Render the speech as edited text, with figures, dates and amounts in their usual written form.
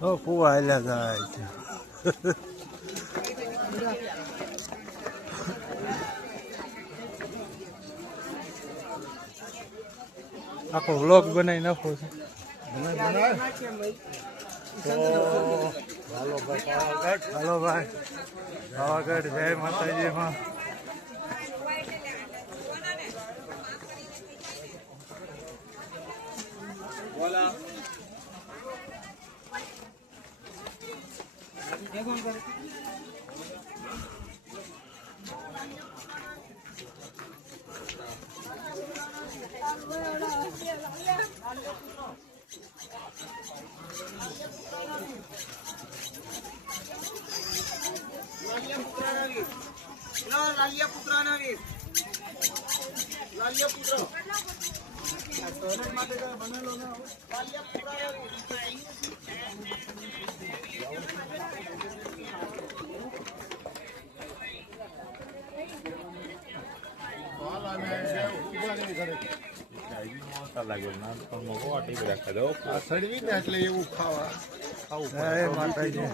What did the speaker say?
ઓ ફુવા હાલ્યા જાય છે. આખો વ્લોગ બનાવી નાખો છે. હાલો ભાઈ પાવાગઢ જય માતાજીમાં. લાલિયા પુત્રના વીર લાલિયા પુત્ર ટોયલેટ માટે બનેલો ના લાલિયા પુત્રના વીર સડવી ને એટલે એવું ખાવા માતાજી